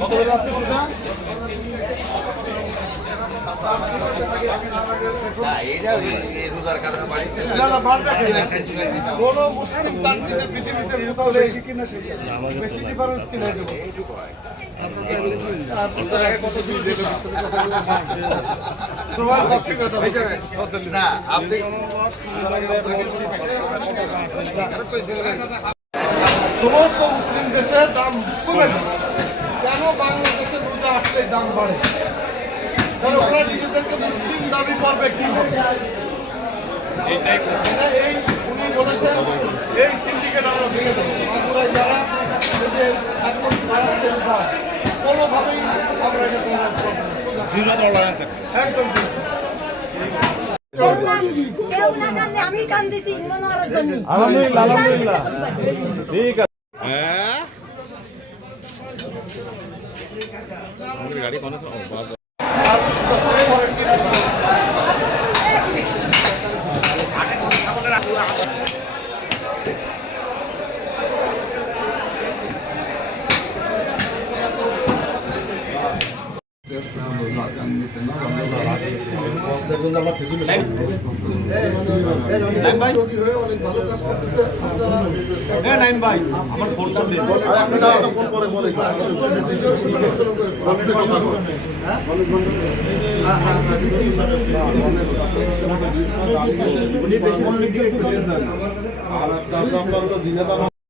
কত করে যাচ্ছে কোনটা? কোনো মুসলিম কান্ট্রিতে পৃথিবীতে কোথাও বেশি কিনা বেশি ডিফারেন্স কিনা কত দিন সমস্ত মুসলিম দেশে দাম কমে যায়, কেন বাংলাদেশের রোজা আসলে দাম বাড়ে? কারণ ওরা নিজেদেরকে মুসলিম দাবি করবে কি এই উনি বলেছেন এই সিন্ডিকেট আমরা ভেঙে দেবো। মাগুরায় যারা এখন বাড়াচ্ছে কোনোভাবেই আমরা এটা একদম আমি কান দিছি মনোয়ারের জন্য। আলহামদুলিল্লাহ আলহামদুলিল্লাহ ঠিক আছে। গাড়ি কোন আর